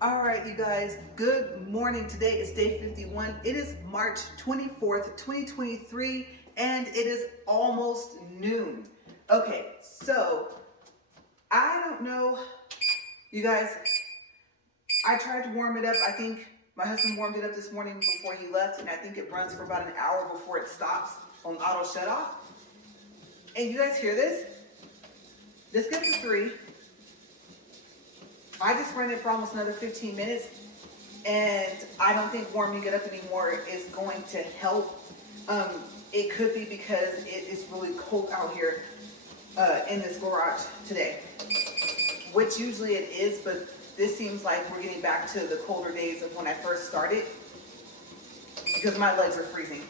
All right, you guys, good morning. Today is day 51. It is March 24th, 2023, and it is almost noon. Okay, so I don't know, you guys, I tried to warm it up. I think my husband warmed it up this morning before he left, and I think it runs for about an hour before it stops on auto shut off. And you guys hear this? This gets to 3. I just ran it for almost another 15 minutes. And I don't think warming it up anymore is going to help. It could be because it is really cold out here in this garage today, which usually it is, but this seems like we're getting back to the colder days of when I first started because my legs are freezing.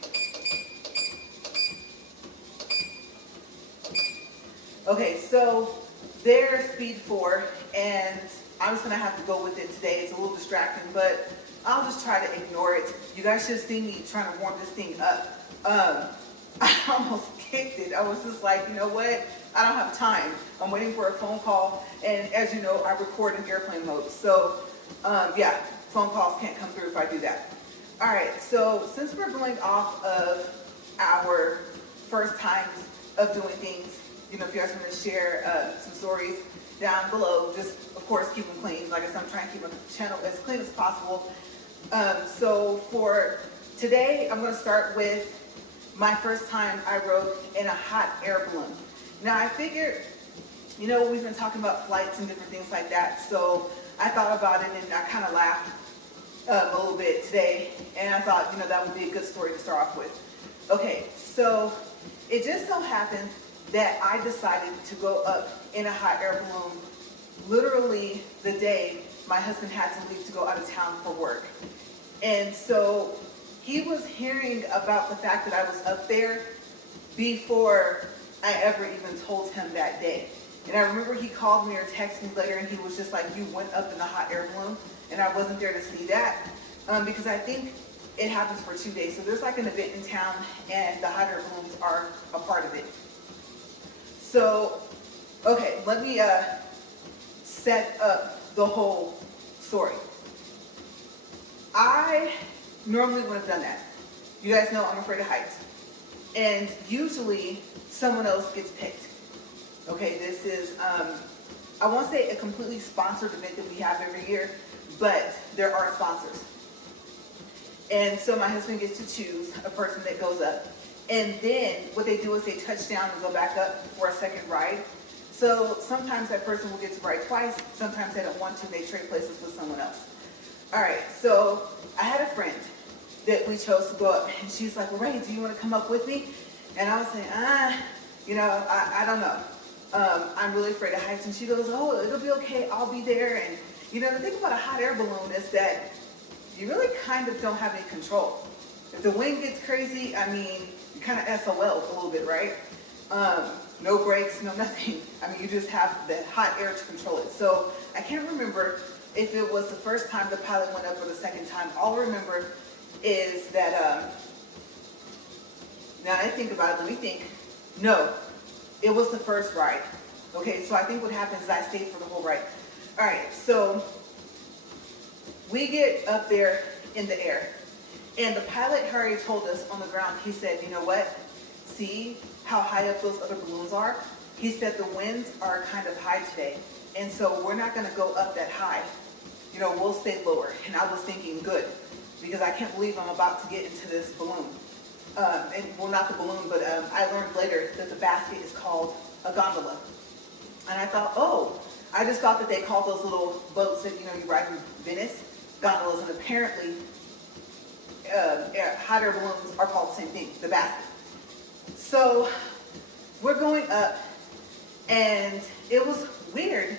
Okay, so there's speed 4, and I'm just gonna have to go with it today. It's a little distracting, but I'll just try to ignore it. You guys should see me trying to warm this thing up. I almost kicked it. I was just like, you know what? I don't have time. I'm waiting for a phone call, and as you know, I record in airplane mode. So, yeah, phone calls can't come through if I do that. All right, so since we're going off of our first times of doing things, you know, if you guys want to share some stories down below, just of course keep them clean. Like I said, I'm trying to keep my channel as clean as possible. So for today, I'm going to start with my first time I rode in a hot air balloon. Now I figured, you know, we've been talking about flights and different things like that, so I thought about it and I kind of laughed a little bit today, and I thought, you know, that would be a good story to start off with. Okay, so it just so happens that I decided to go up in a hot air balloon literally the day my husband had to leave to go out of town for work. And so he was hearing about the fact that I was up there before I ever even told him that day. And I remember he called me or texted me later, and he was just like, you went up in a hot air balloon, and I wasn't there to see that, because I think it happens for 2 days. So there's like an event in town, and the hot air balloons are a part of it. So, okay, let me set up the whole story. I normally wouldn't have done that. You guys know I'm afraid of heights. And usually someone else gets picked. Okay, this is, I won't say a completely sponsored event that we have every year, but there are sponsors. And so my husband gets to choose a person that goes up. And then what they do is they touch down and go back up for a second ride. So sometimes that person will get to ride twice. Sometimes they don't want to. They trade places with someone else. All right, so I had a friend that we chose to go up. And she's like, LaRae, do you want to come up with me? And I was saying, you know, I don't know. I'm really afraid of heights. And she goes, oh, it'll be okay. I'll be there. And, you know, the thing about a hot air balloon is that you really kind of don't have any control. If the wind gets crazy, I mean, you kind of SOL a little bit, right? No brakes, no nothing. I mean, you just have the hot air to control it. So I can't remember if it was the first time the pilot went up or the second time. All I remember is that, now I think about it, let me think. No, it was the first ride. Okay, so I think what happens is I stayed for the whole ride. All right, so we get up there in the air. And the pilot already told us on the ground, he said, you know what? See how high up those other balloons are? He said the winds are kind of high today. And so we're not gonna go up that high. You know, we'll stay lower. And I was thinking, good, because I can't believe I'm about to get into this balloon. And well, not the balloon, but I learned later that the basket is called a gondola. And I thought, oh, I just thought that they called those little boats that, you know, you ride in Venice, gondolas, and apparently hot air balloons are called the same thing, the basket. So we're going up, and it was weird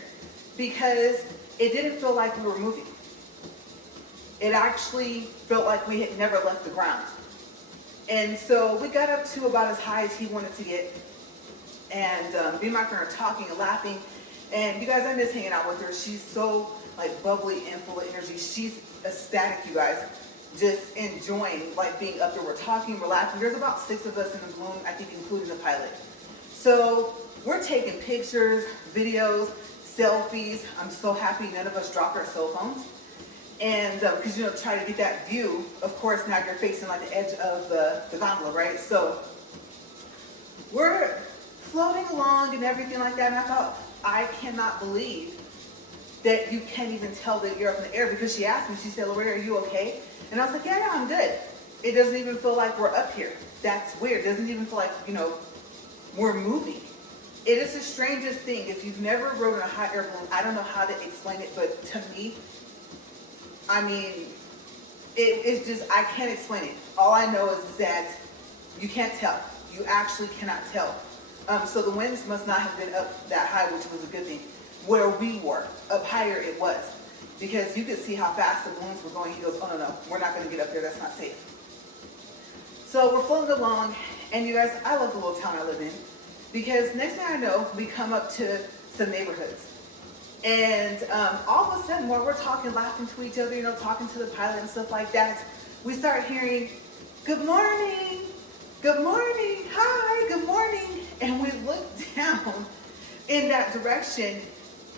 because it didn't feel like we were moving. It actually felt like we had never left the ground. And so we got up to about as high as he wanted to get, and me and my friend are talking and laughing, and you guys, I miss hanging out with her. She's so like bubbly and full of energy. She's ecstatic, you guys. Just enjoying like being up there. We're talking, we're laughing. There's about 6 of us in the balloon, I think including the pilot. So we're taking pictures, videos, selfies. I'm so happy none of us dropped our cell phones. And because try to get that view. Of course, now you're facing like the edge of the gondola, right? So we're floating along and everything like that, and I thought, I cannot believe that you can't even tell that you're up in the air, because she asked me, she said, "LaRae, are you okay?" And I was like, yeah, I'm good. It doesn't even feel like we're up here. That's weird. It doesn't even feel like, we're moving. It is the strangest thing. If you've never rode in a hot air balloon, I don't know how to explain it, but to me, I mean, it's just, I can't explain it. All I know is that you can't tell. You actually cannot tell. So the winds must not have been up that high, which was a good thing. Where we were, up higher it was. Because you could see how fast the balloons were going. He goes, "Oh, no, we're not going to get up there. That's not safe." So we're floating along, and you guys, I love the little town I live in, because next thing I know, we come up to some neighborhoods. And all of a sudden, while we're talking, laughing to each other, talking to the pilot and stuff like that, we start hearing, "Good morning, good morning, hi, good morning." And we look down in that direction,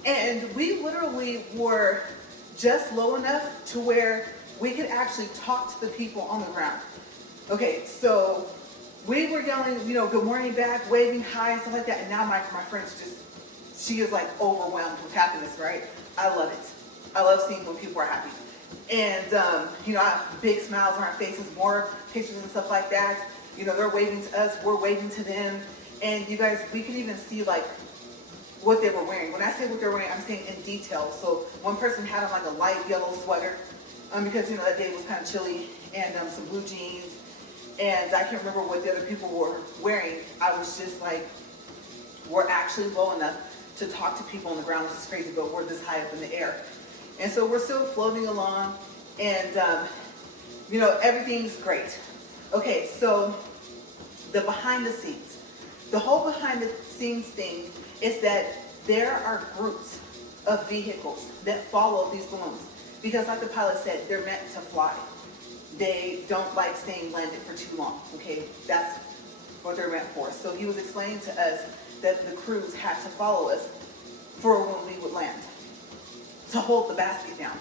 and we literally were just low enough to where we could actually talk to the people on the ground. Okay, so we were yelling, good morning back, waving hi and stuff like that. And now my friend's she is like overwhelmed with happiness, right? I love it. I love seeing when people are happy. And, big smiles on our faces, more pictures and stuff like that. They're waving to us, we're waving to them. And you guys, we could even see like what they were wearing. When I say what they're wearing, I'm saying in detail. So one person had on like a light yellow sweater, because that day was kind of chilly, and some blue jeans. And I can't remember what the other people were wearing. I was just like, we're actually low enough to talk to people on the ground, which is crazy, but we're this high up in the air. And so we're still floating along, and everything's great. Okay, so the behind the scenes. The whole behind the scenes thing is that there are groups of vehicles that follow these balloons. Because like the pilot said, they're meant to fly. They don't like staying landed for too long, okay? That's what they're meant for. So he was explaining to us that the crews had to follow us for when we would land, to hold the basket down.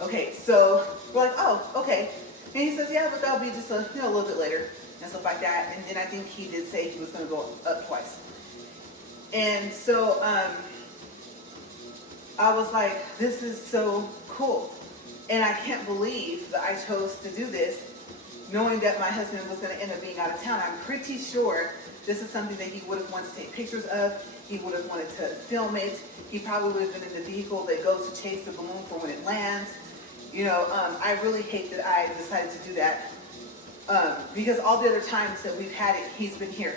Okay, so we're like, oh, okay. And he says, yeah, but that'll be just a little bit later and stuff like that. And then I think he did say he was going to go up twice. And so I was like, this is so cool. And I can't believe that I chose to do this, knowing that my husband was going to end up being out of town. I'm pretty sure this is something that he would have wanted to take pictures of. He would have wanted to film it. He probably would have been in the vehicle that goes to chase the balloon for when it lands. I really hate that I decided to do that, because all the other times that we've had it, he's been here.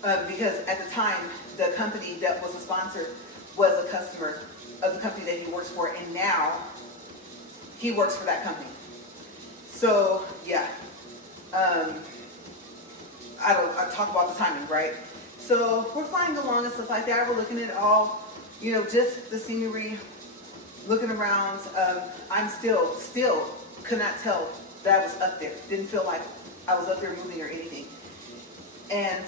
Because at the time, the company that was a sponsor was a customer of the company that he works for, and now he works for that company. So yeah, I talk about the timing, right? So we're flying along and stuff like that. We're looking at all, just the scenery, looking around. I'm still could not tell that I was up there. Didn't feel like I was up there moving or anything. And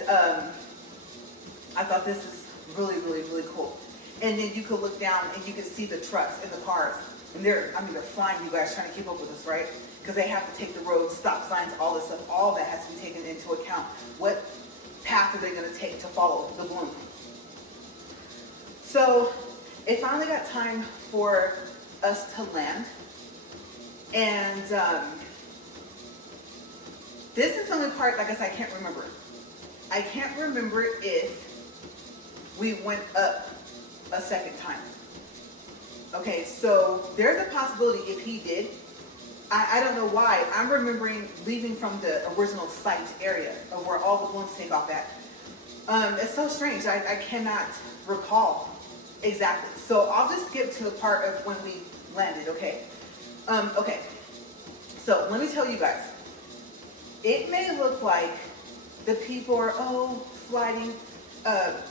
I thought, this is really, really, really cool. And then you could look down and you could see the trucks and the cars. And they're flying, you guys, trying to keep up with us, right? Because they have to take the road, stop signs, all this stuff. All that has to be taken into account. What path are they going to take to follow the balloon? So it finally got time for us to land. And this is the only part, like I said, I can't remember. I can't remember if we went up a second time. Okay, so there's a possibility if he did. I don't know why. I'm remembering leaving from the original site area of where all the balloons take off at. It's so strange. I cannot recall exactly. So I'll just skip to the part of when we landed, okay? Okay, so let me tell you guys. It may look like the people are, flying,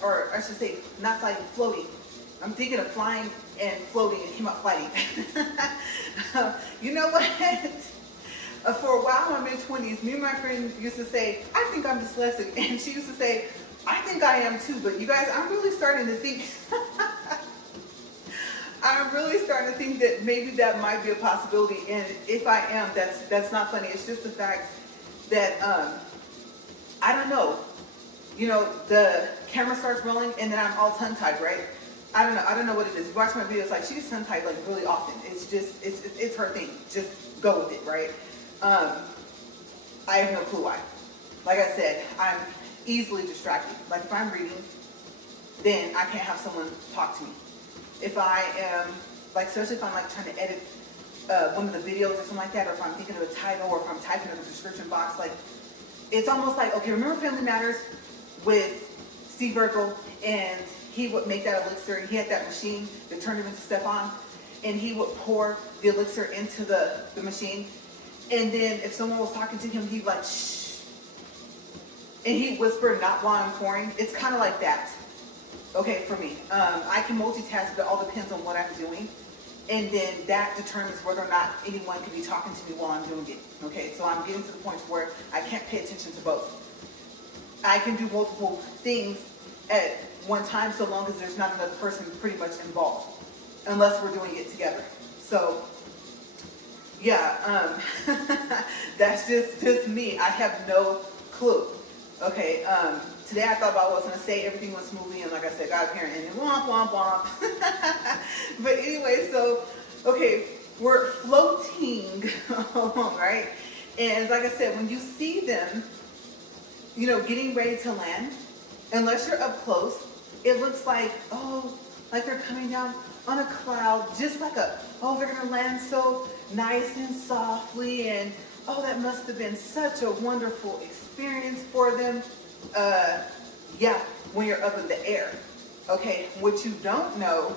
or I should say, not flying, floating. I'm thinking of flying and floating and came out flying. You know what? For a while in my mid-20s, me and my friend used to say, I think I'm dyslexic. And she used to say, I think I am too. But you guys, I'm really starting to think, I'm really starting to think that maybe that might be a possibility. And if I am, that's not funny. It's just the fact that I don't know. You know, the camera starts rolling and then I'm all tongue-tied, right? I don't know what it is. If you watch my videos, like, she gets tongue-tied like really often. It's just, it's her thing. Just go with it, right? I have no clue why. Like I said, I'm easily distracted. Like if I'm reading, then I can't have someone talk to me. If I am, like, especially if I'm like trying to edit one of the videos or something like that, or if I'm thinking of a title, or if I'm typing in the description box, like, it's almost like, okay, remember Family Matters with Steve Urkel, and he would make that elixir, and he had that machine that turned him into Stefan, and he would pour the elixir into the machine, and then if someone was talking to him, he'd like, shh, and he'd whisper, not while I'm pouring. It's kind of like that, okay, for me. I can multitask, but it all depends on what I'm doing, and then that determines whether or not anyone can be talking to me while I'm doing it, okay? So I'm getting to the point where I can't pay attention to both. I can do multiple things at one time so long as there's not another person pretty much involved, unless we're doing it together. So, yeah, that's just me. I have no clue. Okay, today I thought about what I was going to say. Everything went smoothly, and like I said, got here and then womp, womp, womp. But anyway, so, okay, we're floating along, right? And like I said, when you see them, you know, getting ready to land, unless you're up close, it looks like, oh, like they're coming down on a cloud, just like oh, they're gonna land so nice and softly, and oh, that must have been such a wonderful experience for them. Yeah, when you're up in the air. Okay, what you don't know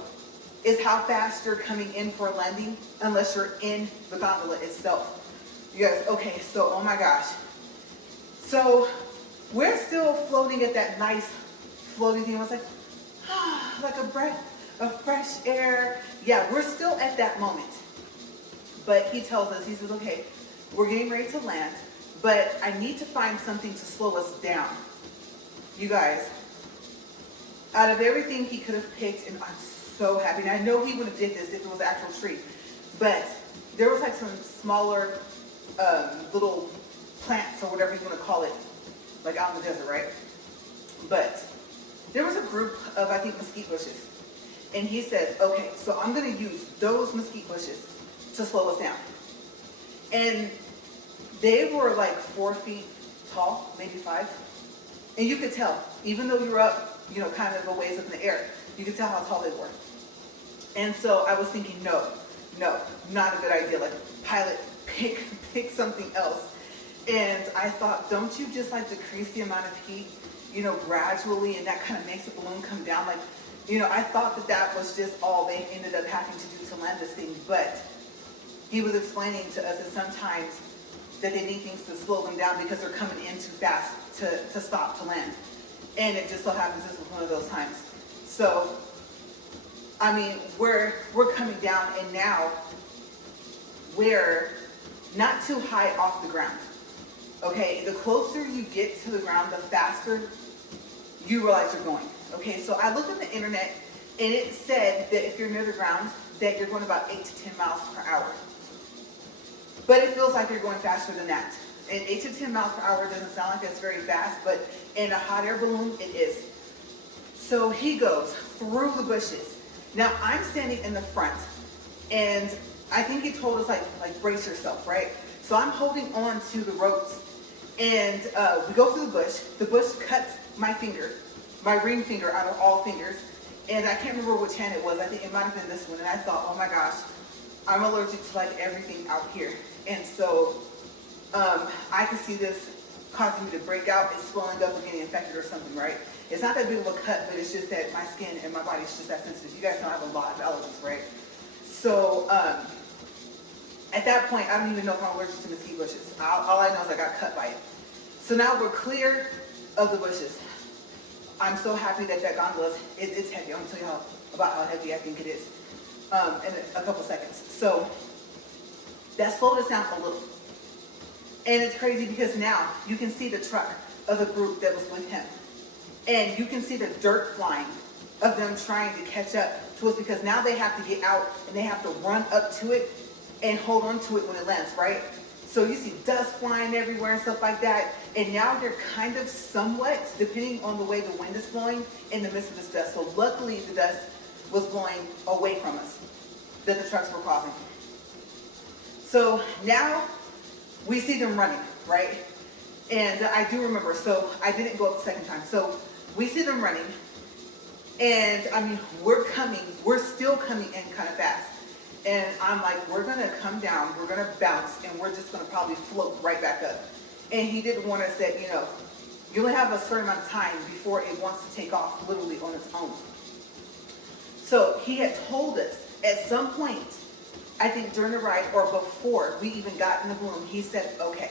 is how fast you're coming in for a landing unless you're in the gondola itself. You guys, okay, so, oh my gosh. So, we're still floating at that nice floating thing. I was like, like a breath of fresh air. Yeah, we're still at that moment. But he tells us, he says, okay, we're getting ready to land, but I need to find something to slow us down. You guys, out of everything he could have picked, and I'm so happy, and I know he would have did this if it was an actual tree, but there was like some smaller little plants or whatever you want to call it, like out in the desert, right? But there was a group of, I think, mesquite bushes. And he says, okay, so I'm going to use those mesquite bushes to slow us down. And they were like 4 feet tall, maybe 5. And you could tell, even though you were up, you know, kind of a ways up in the air, you could tell how tall they were. And so I was thinking, no, not a good idea. Like, pilot, pick something else. And I thought, don't you just like decrease the amount of heat, you know, gradually, and that kind of makes the balloon come down? Like, you know, I thought that was just all they ended up having to do to land this thing. But he was explaining to us that sometimes that they need things to slow them down because they're coming in too fast to stop to land. And it just so happens this was one of those times. So, I mean, we're coming down, and now we're not too high off the ground. Okay, the closer you get to the ground, the faster you realize you're going. Okay, so I looked on the internet, and it said that if you're near the ground, that you're going about 8 to 10 miles per hour. But it feels like you're going faster than that. And 8 to 10 miles per hour doesn't sound like that's very fast, but in a hot air balloon, it is. So he goes through the bushes. Now, I'm standing in the front, and I think he told us, like brace yourself, right? So I'm holding on to the ropes, and we go through the bush. The bush cuts my finger, my ring finger out of all fingers, and I can't remember which hand it was. I think it might have been this one, and I thought, oh my gosh, I'm allergic to like everything out here. And so I could see this causing me to break out. It's swelling up and getting infected or something, right? It's not that big of a cut, but it's just that my skin and my body is just that sensitive. You guys know I have a lot of allergies, right? So at that point, I don't even know if I'm allergic to mesquite bushes. All I know is I got cut by it. So now we're clear of the bushes. I'm so happy that gondola, it's heavy. I'm going to tell you about how heavy I think it is in a couple seconds. So that slowed us down a little. And it's crazy because now you can see the truck of the group that was with him. And you can see the dirt flying of them trying to catch up So it's because now they have to get out and they have to run up to it and hold on to it when it lands, right? So you see dust flying everywhere and stuff like that. And now they're kind of somewhat, depending on the way the wind is blowing, in the midst of this dust. So luckily the dust was blowing away from us, that the trucks were causing. So now we see them running, right? And I do remember, so I didn't go up the second time. So we see them running, and I mean, we're still coming in kind of fast. And I'm like, we're gonna come down, we're gonna bounce, and we're just gonna probably float right back up. And he didn't want to say, you only have a certain amount of time before it wants to take off literally on its own. So he had told us at some point, I think during the ride or before we even got in the balloon, he said, okay.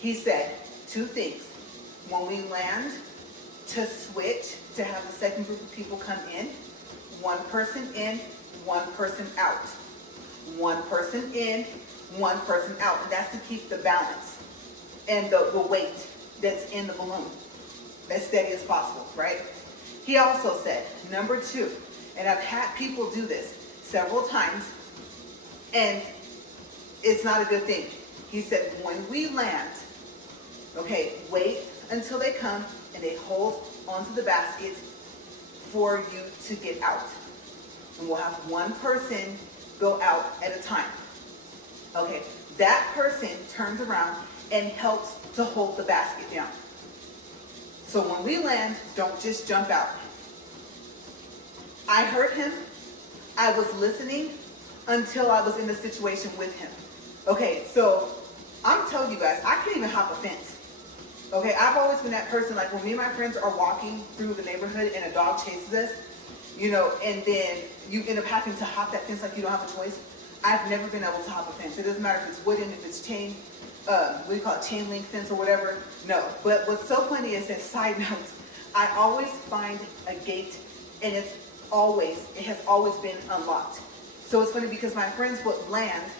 He said two things. When we land, to switch, to have the second group of people come in, one person in, one person out. One person in, one person out. And that's to keep the balance and the weight that's in the balloon as steady as possible, right? He also said, number two, and I've had people do this several times, and it's not a good thing. He said, when we land, okay, wait until they come and they hold onto the basket for you to get out. And we'll have one person go out at a time. Okay, that person turns around and helps to hold the basket down. So when we land, don't just jump out. I heard him. I was listening until I was in the situation with him. Okay, so I'm telling you guys, I can't even hop a fence. Okay, I've always been that person, like when me and my friends are walking through the neighborhood and a dog chases us, and then you end up having to hop that fence like you don't have a choice. I've never been able to hop a fence. It doesn't matter if it's wooden, if it's chain, what do you call it, chain link fence or whatever. No, but what's so funny is that, side note, I always find a gate and it has always been unlocked. So it's funny because my friends would land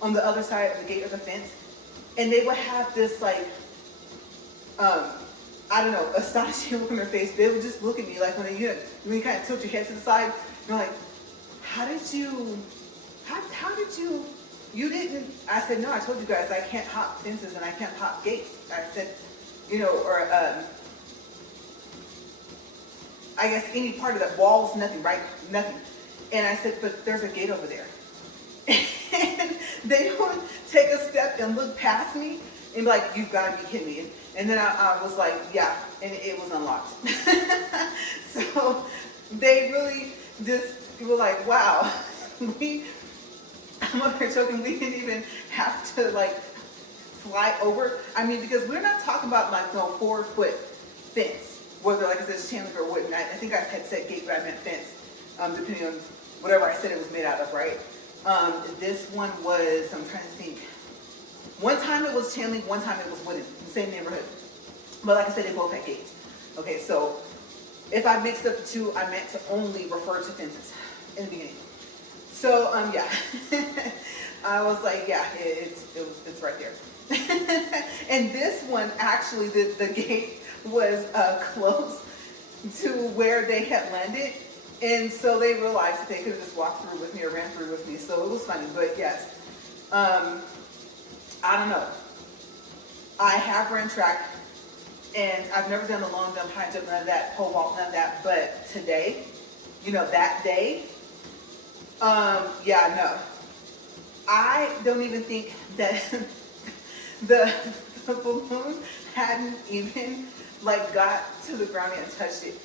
on the other side of the gate or the fence, and they would have this like, I don't know, astonishing look on their face. They would just look at me like when you kind of tilt your head to the side, you're like, how did you, you didn't, I said, no, I told you guys I can't hop fences and I can't hop gates. I said, I guess any part of that walls, nothing, right? Nothing. And I said, but there's a gate over there. And they would take a step and look past me and be like, you've got to be kidding me. And then I was like, yeah, and it was unlocked. So they really just were like, wow, I'm over here joking, we didn't even have to like fly over. I mean, because we're not talking about like no 4-foot fence, whether like I said, it's chain link or wooden. I think I had said gate, but I meant fence, depending on whatever I said it was made out of, right? This one was, I'm trying to think. One time it was chain link, one time it was wooden, in the same neighborhood. But like I said, they both had gates. Okay, so if I mixed up the two, I meant to only refer to fences in the beginning. So, yeah, I was like, yeah, it's right there. And this one, actually, the gate was close to where they had landed. And so they realized that they could have just walked through with me or ran through with me. So it was funny, but yes. I don't know. I have ran track, and I've never done a long jump, high jump, none of that, pole vault, none of that. But today, that day, yeah, no. I don't even think that the balloon hadn't even like got to the ground yet and touched it.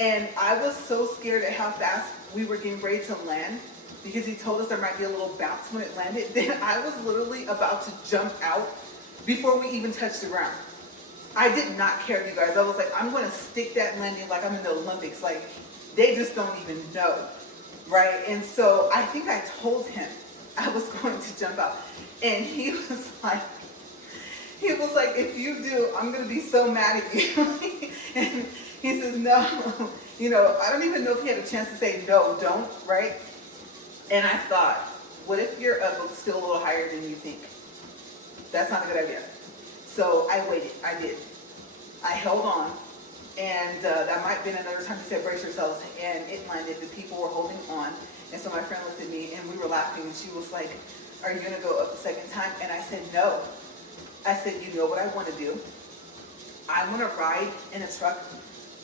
And I was so scared at how fast we were getting ready to land, because he told us there might be a little bounce when it landed. Then I was literally about to jump out before we even touched the ground. I did not care, you guys. I was like, I'm going to stick that landing like I'm in the Olympics. Like, they just don't even know, right? And so I think I told him I was going to jump out. And he was like, if you do, I'm going to be so mad at you. And he says, no, I don't even know if he had a chance to say, no, don't, right? And I thought, what if you're still a little higher than you think? That's not a good idea. So I waited. I did. I held on, And that might have been another time he said, brace yourselves, and it landed. The people were holding on. And so my friend looked at me, and we were laughing, and she was like, are you going to go up the second time? And I said, no. I said, you know what I want to do? I want to ride in a truck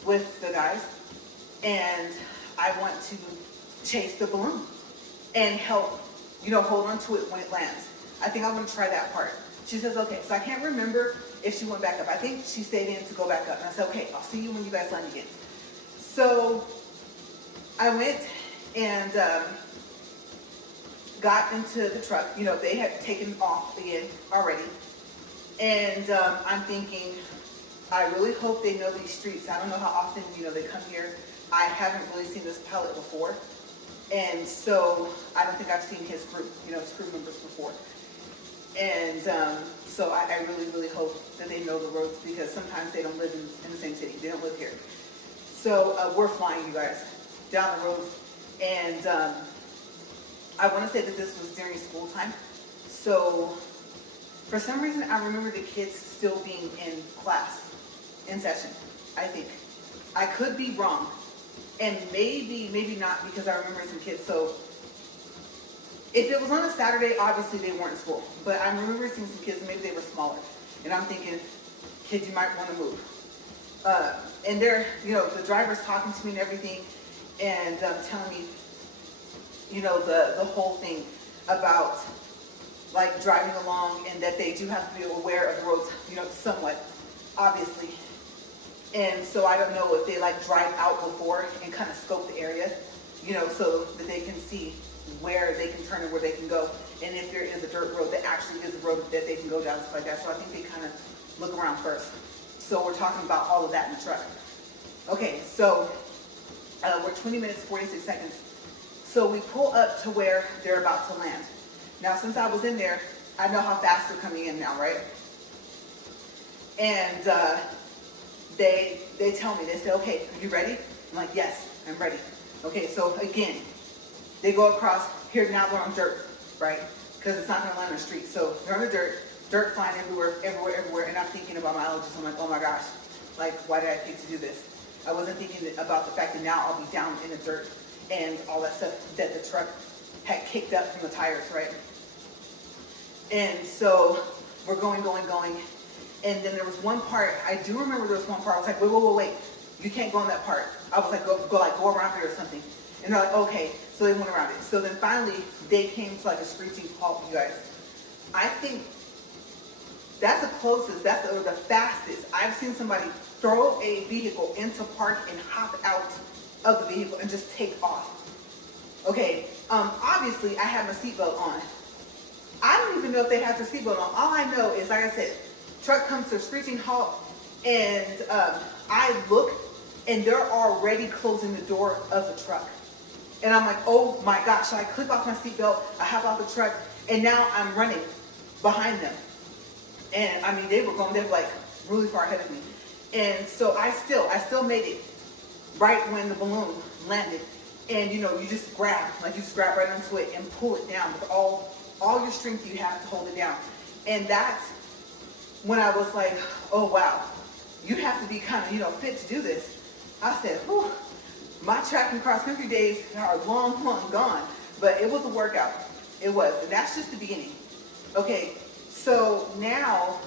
with the guys, and I want to chase the balloon and help, hold on to it when it lands. I think I want to try that part. She says, okay. So I can't remember if she went back up. I think she stayed in to go back up. And I said, okay, I'll see you when you guys land again. So I went and got into the truck. They had taken off again already. And I'm thinking, I really hope they know these streets. I don't know how often, they come here. I haven't really seen this pilot before. And so I don't think I've seen his group, his crew members before. And so I really, really hope that they know the roads, because sometimes they don't live in the same city. They don't live here. So we're flying, you guys, down the road. And I want to say that this was during school time. So for some reason, I remember the kids still being in class, in session, I think. I could be wrong. And maybe not, because I remember some kids. So if it was on a Saturday, obviously they weren't in school. But I remember seeing some kids, maybe they were smaller. And I'm thinking, kids, you might want to move. And they're, the driver's talking to me and everything, and telling me, the whole thing about like driving along, and that they do have to be aware of the roads, somewhat, obviously. And so I don't know if they like drive out before and kind of scope the area, so that they can see where they can turn and where they can go. And if there is a dirt road that actually is a road that they can go down, stuff like that. So I think they kind of look around first. So we're talking about all of that in the truck. Okay, so we're 20 minutes, 46 seconds. So we pull up to where they're about to land. Now, since I was in there, I know how fast they're coming in now, right? And they tell me, they say, okay, are you ready? I'm like, yes, I'm ready. Okay, so again, they go across here. Now they're on dirt, right? Because it's not going to land on the street. So they're on the dirt flying everywhere. And I'm thinking about my allergies. I'm like, oh my gosh, like, why did I pick to do this? I wasn't thinking about the fact that now I'll be down in the dirt and all that stuff that the truck had kicked up from the tires, right? And so we're going. And then there was one part, I do remember there was one part, I was like, wait. You can't go on that part. I was like, go around it or something. And they're like, okay. So they went around it. So then finally, they came to like a screeching halt, you guys. I think that's the closest, that's the fastest I've seen somebody throw a vehicle into park and hop out of the vehicle and just take off. Okay, obviously I have my seatbelt on. I don't even know if they have their seatbelt on. All I know is, like I said, truck comes to a screeching halt, and I look, and they're already closing the door of the truck. And I'm like, oh my gosh, so I clip off my seatbelt, I hop off the truck, and now I'm running behind them. And I mean, they were like really far ahead of me. And so I still made it right when the balloon landed. And you just grab right onto it and pull it down with all your strength you have to hold it down. And that's when I was like, oh wow, you have to be kind of, fit to do this. I said, whew, my track and cross country days are long gone. But it was a workout. It was. And that's just the beginning. Okay, so now,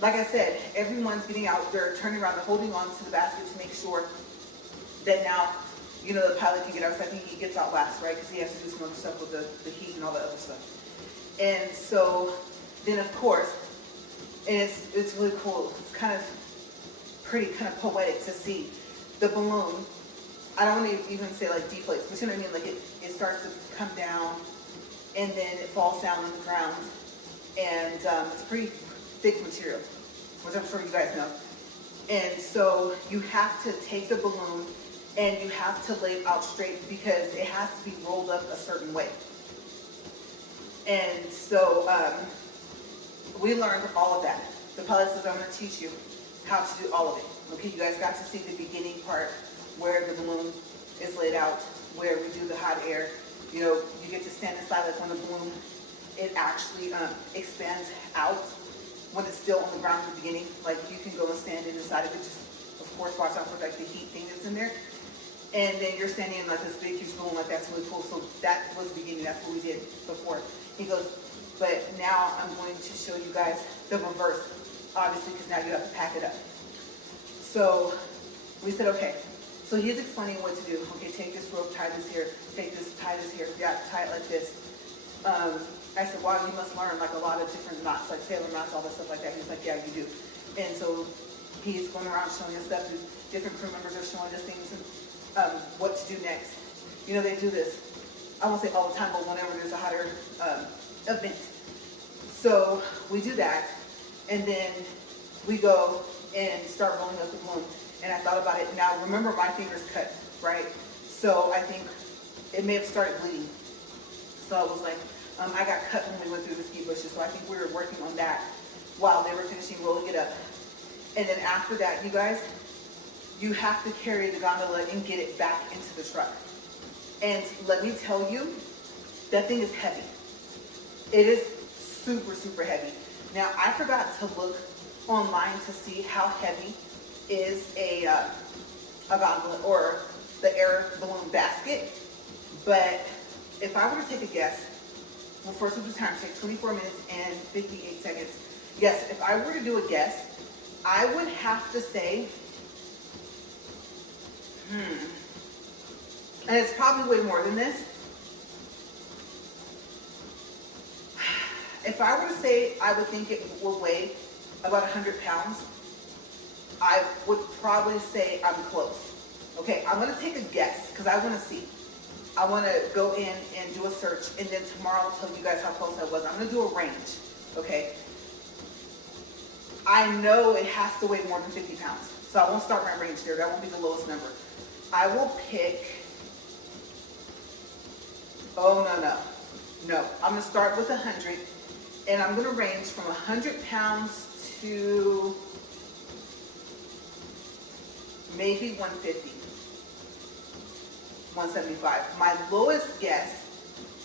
like I said, everyone's getting out. They're turning around. They're holding on to the basket to make sure that now, the pilot can get out. So I think he gets out last, right? Because he has to do some other stuff with the heat and all that other stuff. And so then, of course, and it's really cool. It's kind of pretty, kind of poetic to see the balloon. I don't want to even say like deflates, but you know what I mean? Like it starts to come down, and then it falls down on the ground. And it's pretty thick material, which I'm sure you guys know. And so you have to take the balloon and you have to lay it out straight, because it has to be rolled up a certain way. And so we learned all of that. The pilot says, I'm going to teach you how to do all of it. Okay, you guys got to see the beginning part where the balloon is laid out, where we do the hot air. You get to stand inside, like on the balloon, it actually expands out when it's still on the ground in the beginning. Like you can go and stand inside of it, just of of course, watch out for like the heat thing that's in there. And then you're standing in like this big huge balloon, like that's really cool. So that was the beginning, that's what we did before. He goes, but now I'm going to show you guys the reverse, obviously, because now you have to pack it up. So we said, okay. So he's explaining what to do. Okay, take this rope, tie this here, take this, tie this here, yeah, tie it like this. I said, wow, you must learn like a lot of different knots, like sailor knots, all that stuff like that. He's like, yeah, you do. And so he's going around showing us stuff, and different crew members are showing us things and what to do next. You know, they do this, I won't say all the time, but whenever there's a hotter event. So we do that, and then we go and start rolling up the balloon. And I thought about it. Now, remember, my fingers cut, right? So I think it may have started bleeding. So I was like, I got cut when we went through the ski bushes, so I think we were working on that while they were finishing rolling it up. And then after that, you guys, you have to carry the gondola and get it back into the truck. And let me tell you, that thing is heavy. It is super, super heavy. Now, I forgot to look online to see how heavy is a gondola or the air balloon basket. But if I were to take a guess, well, first we'll do time check, 24 minutes and 58 seconds. Yes, if I were to do a guess, I would have to say, and it's probably way more than this. If I were to say, I would think it will weigh about 100 pounds. I would probably say I'm close. Okay, I'm gonna take a guess because I wanna see. I wanna go in and do a search, and then tomorrow I'll tell you guys how close I was. I'm gonna do a range, okay? I know it has to weigh more than 50 pounds, so I won't start my range there. That won't be the lowest number. I will pick, oh, no. I'm gonna start with 100, and I'm gonna range from 100 pounds to maybe 150, 175. My lowest guess,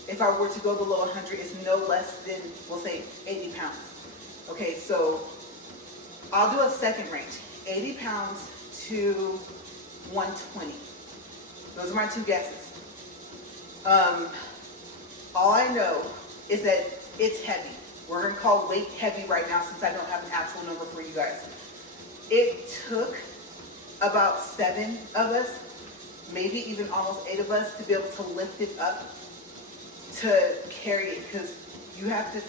if I were to go below 100, is no less than, we'll say, 80 pounds. Okay, so I'll do a second range, 80 pounds to 120. Those are my two guesses. All I know is that it's heavy. We're gonna call weight heavy right now since I don't have an actual number for you guys. It took about 7 of us, maybe even almost 8 of us, to be able to lift it up to carry it, because you have to,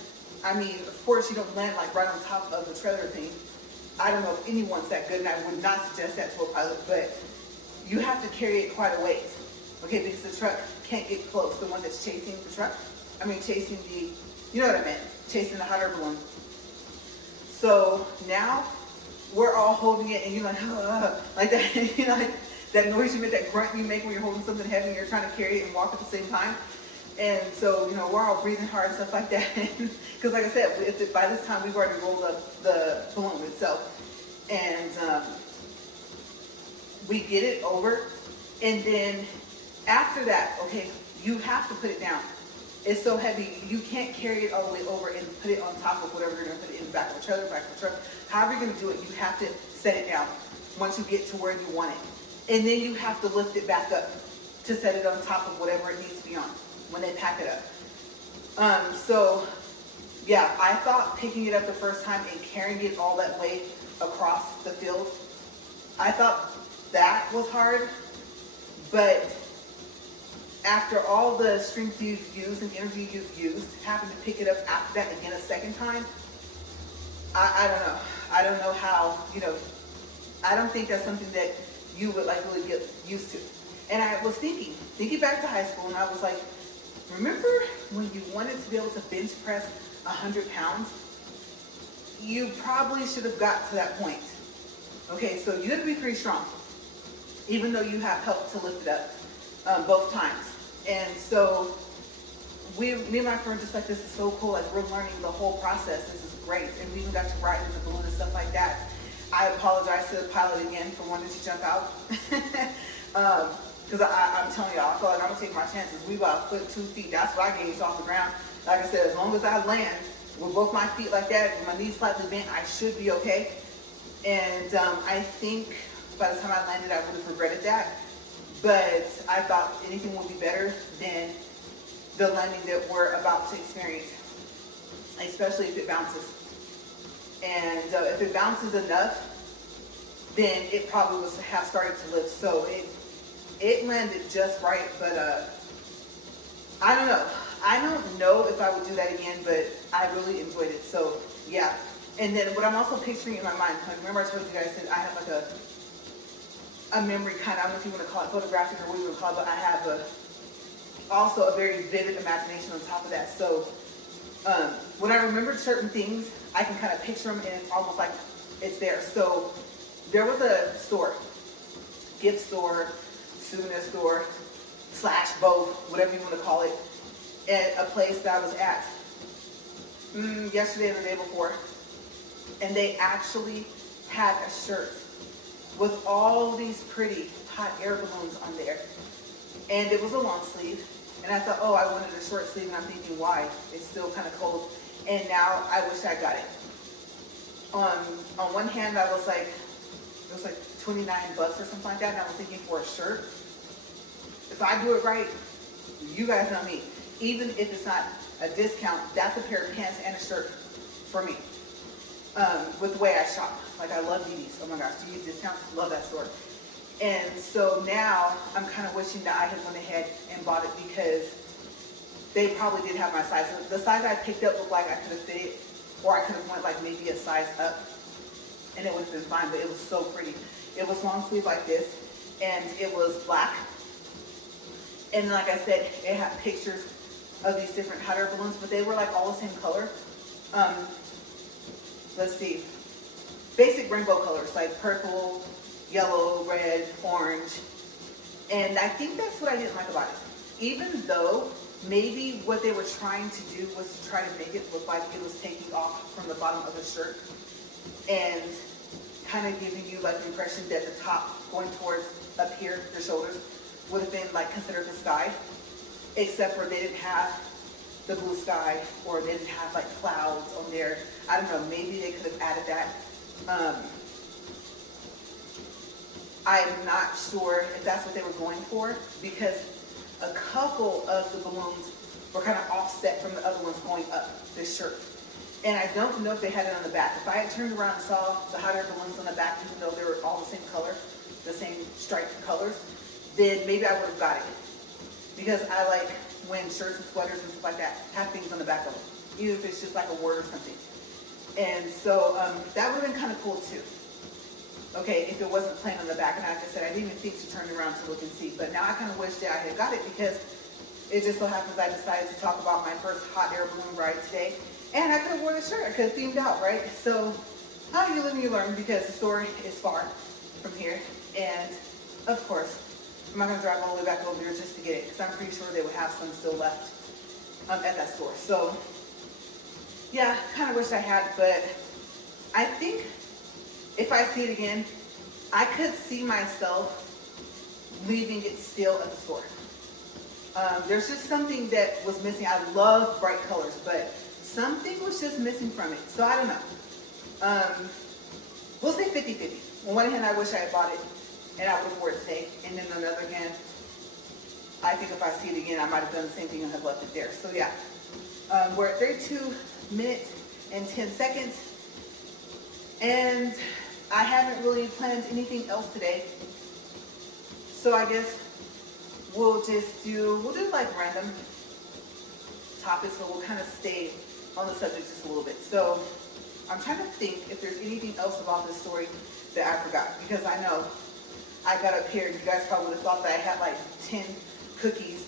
I mean, of course you don't land like right on top of the trailer thing. I don't know if anyone's that good, and I would not suggest that to a pilot, but you have to carry it quite a ways, okay, because the truck can't get close, the one that's chasing the truck, I mean chasing the, you know what I meant, chasing the hot air balloon. So now we're all holding it, and you're like that, you know, like that noise you make, that grunt you make when you're holding something heavy and you're trying to carry it and walk at the same time. And so, you know, we're all breathing hard and stuff like that. Because like I said, by this time we've already rolled up the balloon itself. And we get it over. And then after that, okay, you have to put it down. It's so heavy, you can't carry it all the way over and put it on top of whatever you're gonna put it in the back of the trailer, back of the truck. However you're gonna do it, you have to set it down once you get to where you want it. And then you have to lift it back up to set it on top of whatever it needs to be on when they pack it up. So yeah, I thought picking it up the first time and carrying it all that way across the field, I thought that was hard, but after all the strength you've used and energy you've used, having to pick it up after that again a second time, I don't know. I don't know how, you know, I don't think that's something that you would like really get used to. And I was thinking back to high school, and I was like, remember when you wanted to be able to bench press 100 pounds? You probably should have got to that point. Okay, so you have to be pretty strong, even though you have help to lift it up both times. And so me and my friend just like, this is so cool. Like, we're learning the whole process. This is great. And we even got to ride in the balloon and stuff like that. I apologize to the pilot again for wanting to jump out. Because I'm telling y'all, I feel like I'm gonna take my chances. We about a foot, 2 feet. That's what I gauged off the ground. Like I said, as long as I land with both my feet like that and my knees slightly bent, I should be okay. And I think by the time I landed, I would have regretted that. But I thought anything would be better than the landing that we're about to experience, especially if it bounces. And if it bounces enough, then it probably was have started to lift. So it landed just right, but I don't know. I don't know if I would do that again, but I really enjoyed it. So yeah. And then what I'm also picturing in my mind, remember I told you guys that I have like a memory kind of, I don't know if you want to call it photographic or what you want to call it, but I have also a very vivid imagination on top of that. So when I remember certain things, I can kind of picture them and it's almost like it's there. So there was a store, gift store, souvenir store, / both, whatever you want to call it, at a place that I was at yesterday or the day before. And they actually had a shirt with all these pretty hot air balloons on there. And it was a long sleeve. And I thought, oh, I wanted a short sleeve. And I'm thinking, why? It's still kind of cold. And now I wish I got it. On one hand, I was like, it was like $29 or something like that. And I was thinking for a shirt, if I do it right, you guys know me. Even if it's not a discount, that's a pair of pants and a shirt for me. With the way I shop. Like I love DD's. Oh my gosh, DD's discounts, love that store. And so now I'm kind of wishing that I had went ahead and bought it because they probably did have my size. The size I picked up looked like I could have fit it, or I could have went like maybe a size up and it would have been fine, but it was so pretty. It was long sleeve like this and it was black. And like I said, it had pictures of these different hot air balloons, but they were like all the same color. Let's see, basic rainbow colors like purple, yellow, red, orange. And I think that's what I didn't like about it. Even though maybe what they were trying to do was to try to make it look like it was taking off from the bottom of the shirt and kind of giving you like the impression that the top going towards up here, the shoulders, would have been like considered the sky, except for they didn't have the blue sky, or they didn't have like clouds on there. I don't know, maybe they could have added that. I'm not sure if that's what they were going for, because a couple of the balloons were kind of offset from the other ones going up this shirt. And I don't know if they had it on the back. If I had turned around and saw the hot air balloons on the back, even though they were all the same color, the same striped colors, then maybe I would have got it. Because I like when shirts and sweaters and stuff like that have things on the back of them, even if it's just like a word or something. And so that would have been kind of cool too. Okay, if it wasn't plain on the back. And like I said, I didn't even think to turn around to look and see. But now I kind of wish that I had got it, because it just so happens I decided to talk about my first hot air balloon ride today. And I could have worn a shirt. I could have themed out, right? So how you live and you learn, because the store is far from here. And of course, I'm not going to drive all the way back over there just to get it, because I'm pretty sure they would have some still left at that store. So yeah, kind of wish I had, but I think if I see it again, I could see myself leaving it still at the store. There's just something that was missing. I love bright colors, but something was just missing from it. So I don't know. We'll say 50-50. On one hand, I wish I had bought it and I would have worn it today. And then on the other hand, I think if I see it again, I might have done the same thing and have left it there. So yeah, we're at 32 minutes and 10 seconds. And I haven't really planned anything else today. So I guess we'll do like random topics, but we'll kind of stay on the subject just a little bit. So I'm trying to think if there's anything else about this story that I forgot, because I know I got up here and you guys probably would have thought that I had like 10 cookies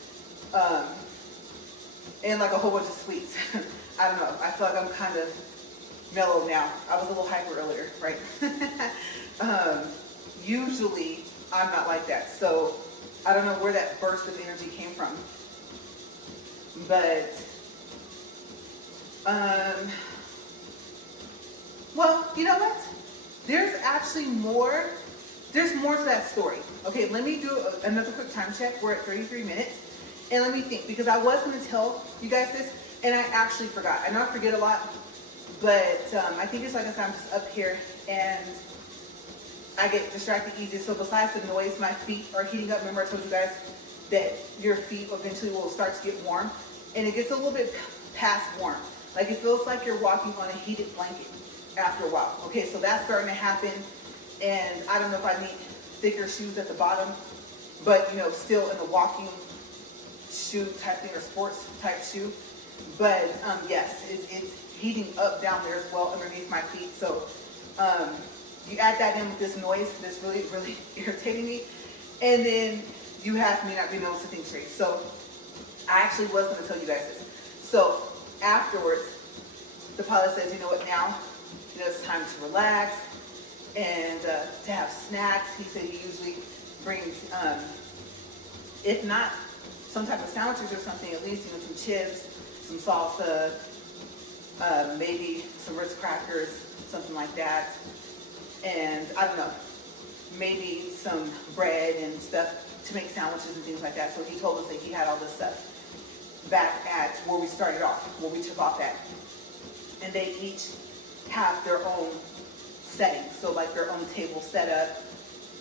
and like a whole bunch of sweets. I don't know. I feel like I'm kind of mellow now. I was a little hyper earlier, right? Usually I'm not like that. So I don't know where that burst of energy came from. But, well, you know what? There's actually more. There's more to that story. Okay, let me do another quick time check. We're at 33 minutes. And let me think, because I was going to tell you guys this, and I actually forgot. I know I forget a lot, but I think it's like I said, I'm just up here, and I get distracted easy. So besides the noise, my feet are heating up. Remember I told you guys that your feet eventually will start to get warm, and it gets a little bit past warm. Like it feels like you're walking on a heated blanket after a while. Okay, so that's starting to happen, and I don't know if I need thicker shoes at the bottom, but still in the walking shoe type thing or sports type shoe. But yes, it's heating up down there as well underneath my feet. So you add that in with this noise that's really, really irritating me, and then you have me not being able to think straight. So I actually was going to tell you guys this. So afterwards, the pilot says, you know what, now it's time to relax and to have snacks. He said he usually brings, if not some type of sandwiches or something, at least some chips, some salsa, maybe some Ritz crackers, something like that. And I don't know, maybe some bread and stuff to make sandwiches and things like that. So he told us that he had all this stuff back at where we started off, where we took off at. And they each have their own setting. So like their own table set up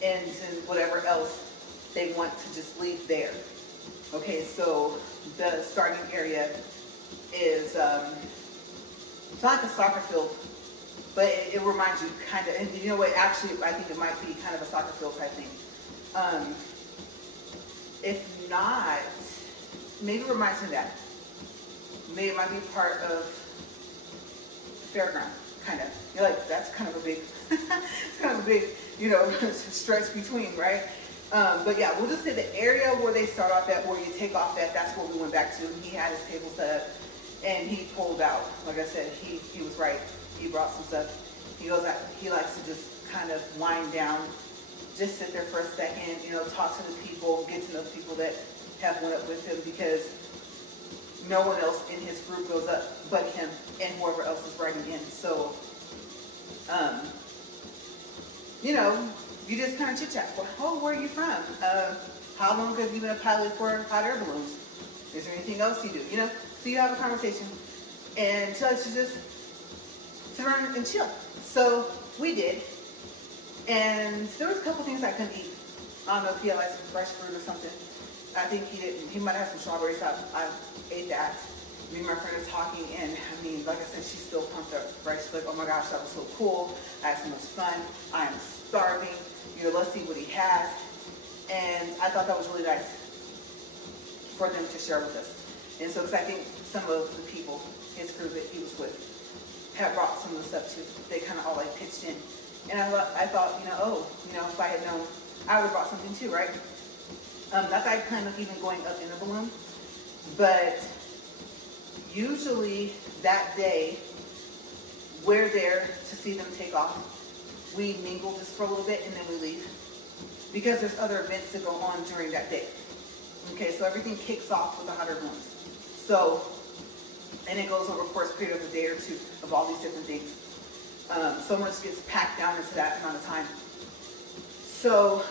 and whatever else they want to just leave there. Okay, so the starting area is, it's not like a soccer field, but it reminds you kind of, and you know what, actually I think it might be kind of a soccer field type thing. If not, maybe it reminds me of that. Maybe it might be part of the fairground, kind of. You're like, that's kind of a big, it's kind of a big, stretch between, right? But yeah, we'll just say the area where they start off at, where you take off at, that's where we went back to. He had his table set up, and he pulled out. Like I said, he was right. He brought some stuff. He goes out, he likes to just kind of wind down, just sit there for a second, talk to the people, get to know the people that have went up with him, because no one else in his group goes up but him and whoever else is riding in. So, you just kind of chit chat. Oh, where are you from? How long have you been a pilot for hot air balloons? Is there anything else you do? So you have a conversation, and tell us to just sit around and chill. So we did, and there was a couple things I couldn't eat. I don't know if he had like some fresh fruit or something. I think he didn't. He might have some strawberries. So I ate that. Me and my friend are talking, and I mean, like I said, she's still pumped up, right? She's like, oh my gosh, that was so cool. I had so much fun. I am starving. Let's see what he has. And I thought that was really nice for them to share with us. And so, because I think some of the people, his crew that he was with, had brought some of the stuff too. They kind of all like pitched in. And I thought, if I had known, I would have brought something too, right? Not that I plan on even going up in a balloon, but usually that day, we're there to see them take off. We mingle just for a little bit and then we leave, because there's other events that go on during that day. Okay, so everything kicks off with the hot air balloons. So, and it goes over, of course, a period of a day or two of all these different things. So much gets packed down into that amount of time. So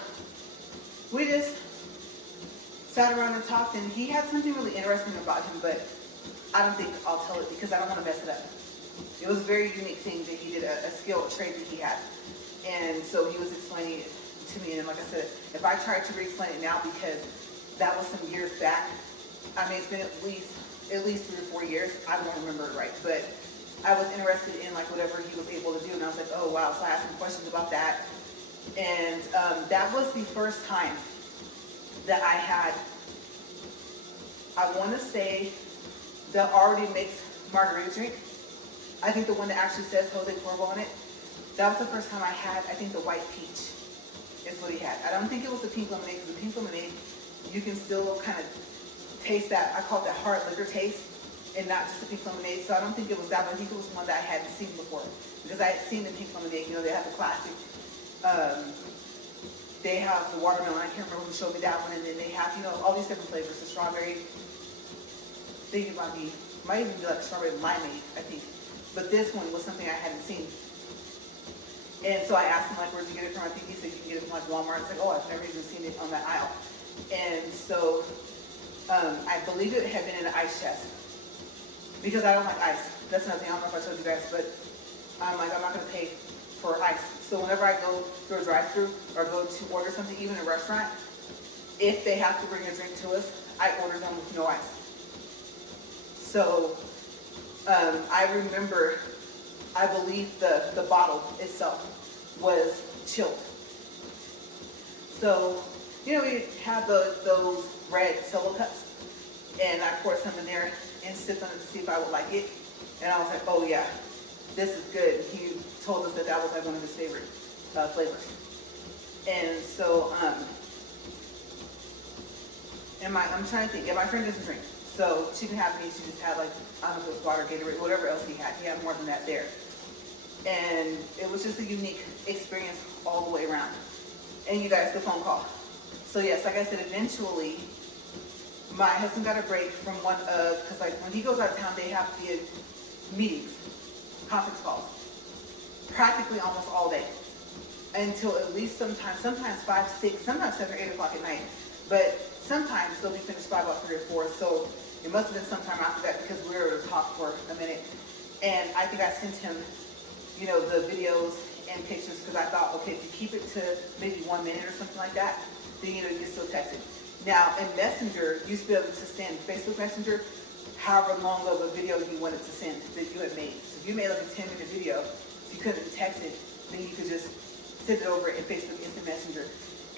we just sat around and talked, and he had something really interesting about him, but I don't think I'll tell it because I don't want to mess it up. It was a very unique thing that he did, a skill, a trait that he had. And so he was explaining it to me, and like I said, if I tried to re-explain it now, because that was some years back, I mean, it's been at least 3 or 4 years, I won't remember it right, but I was interested in like whatever he was able to do, and I was like, oh wow, so I asked some questions about that. And that was the first time that I had, I want to say, the already mixed margarita drink. I think the one that actually says Jose Cuervo on it. That was the first time I had, I think, the white peach is what he had. I don't think it was the pink lemonade, because the pink lemonade, you can still kind of taste that, I call it that hard liquor taste, and not just the pink lemonade. So I don't think it was that one. I think it was one that I hadn't seen before, because I had seen the pink lemonade. They have the classic. They have the watermelon. I can't remember who showed me that one. And then they have, all these different flavors. The strawberry. I think it might even be like strawberry limeade, I think. But this one was something I hadn't seen. And so I asked him, like, where'd you get it from? I think he said you can get it from like Walmart. It's like, oh, I've never even seen it on that aisle. And so I believe it had been in an ice chest, because I don't like ice. That's another thing. I don't know if I told you guys, but I'm like, I'm not going to pay for ice. So whenever I go through a drive-through or go to order something, even in a restaurant, if they have to bring a drink to us, I order them with no ice. So I remember, I believe the bottle itself was chilled. So, you know, we have those red solo cups, and I poured some in there and sipped on it to see if I would like it. And I was like, oh yeah, this is good. He told us that that was like one of his favorite flavors. And so, I'm trying to think. Yeah, my friend doesn't drink, so she didn't have any. She just had like, I don't know if it was water, Gatorade, whatever else he had. He had more than that there. And it was just a unique experience all the way around. And you guys, the phone call. So yes, like I said, eventually, my husband got a break from one of, because like when he goes out of town, they have the meetings, conference calls, practically almost all day, until at least sometimes 5, 6, sometimes 7 or 8 o'clock at night. But sometimes they'll be finished by about 3 or 4. So it must have been sometime after that, because we were able to talk for a minute. And I think I sent him, you know, the videos and pictures, because I thought, okay, if you keep it to maybe 1 minute or something like that, then you know you can still text it. Now in Messenger, you used to be able to send Facebook Messenger however long of a video you wanted to send that you had made. So if you made like a 10-minute video, if you couldn't text it, then you could just send it over in Facebook Instant Messenger.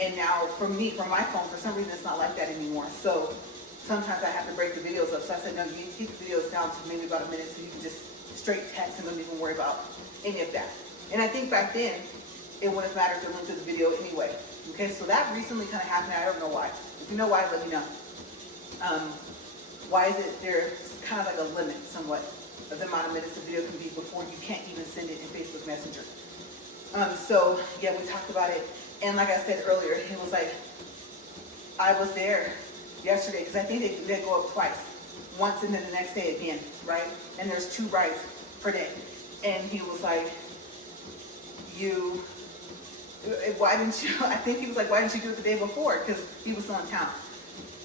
And now for me, for my phone, for some reason it's not like that anymore. So sometimes I have to break the videos up. So I said, no, you need to keep the videos down to maybe about a minute, so you can just straight text and don't even worry about any of that. And I think back then, it wouldn't have mattered the length of the video anyway. Okay, so that recently kind of happened. I don't know why. If you know why, let me know. Why is it there's kind of like a limit somewhat of the amount of minutes the video can be before you can't even send it in Facebook Messenger. So yeah, we talked about it. And like I said earlier, he was like, I was there yesterday, because I think they go up twice. Once and then the next day again, right? And there's 2 rides per day. And he was like, why didn't you, I think he was like, why didn't you do it the day before? Because he was still in town.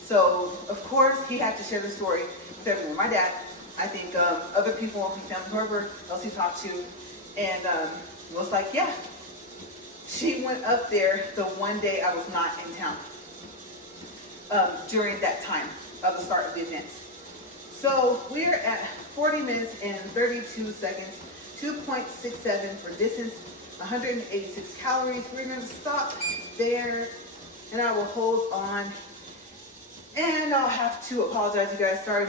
So, of course, he had to share the story with everyone. My dad, I think other people, whoever else he talked to, and was like, yeah, she went up there the one day I was not in town during that time of the start of the event. So we're at 40 minutes and 32 seconds, 2.67 for distance, 186 calories. We're going to stop there, and I will hold on. And I'll have to apologize, you guys. Sorry,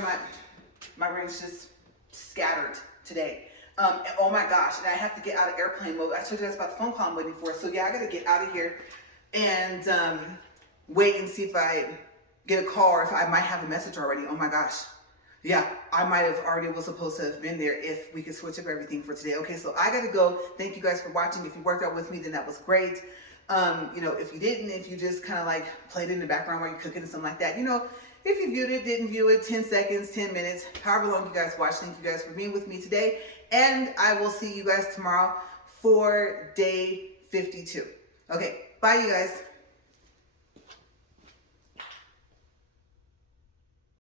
my brain's just scattered today. Oh my gosh, and I have to get out of airplane mode. I told you guys about the phone call I'm waiting for. So yeah, I gotta get out of here and wait and see if I get a call or if I might have a message already. Oh my gosh. Yeah, I might have already was supposed to have been there if we could switch up everything for today. Okay, so I gotta go. Thank you guys for watching. If you worked out with me, then that was great. You know, if you didn't, if you just kind of like played in the background while you're cooking and something like that, you know, if you viewed it, didn't view it, 10 seconds, 10 minutes, however long you guys watched, thank you guys for being with me today. And I will see you guys tomorrow for day 52. Okay, bye you guys.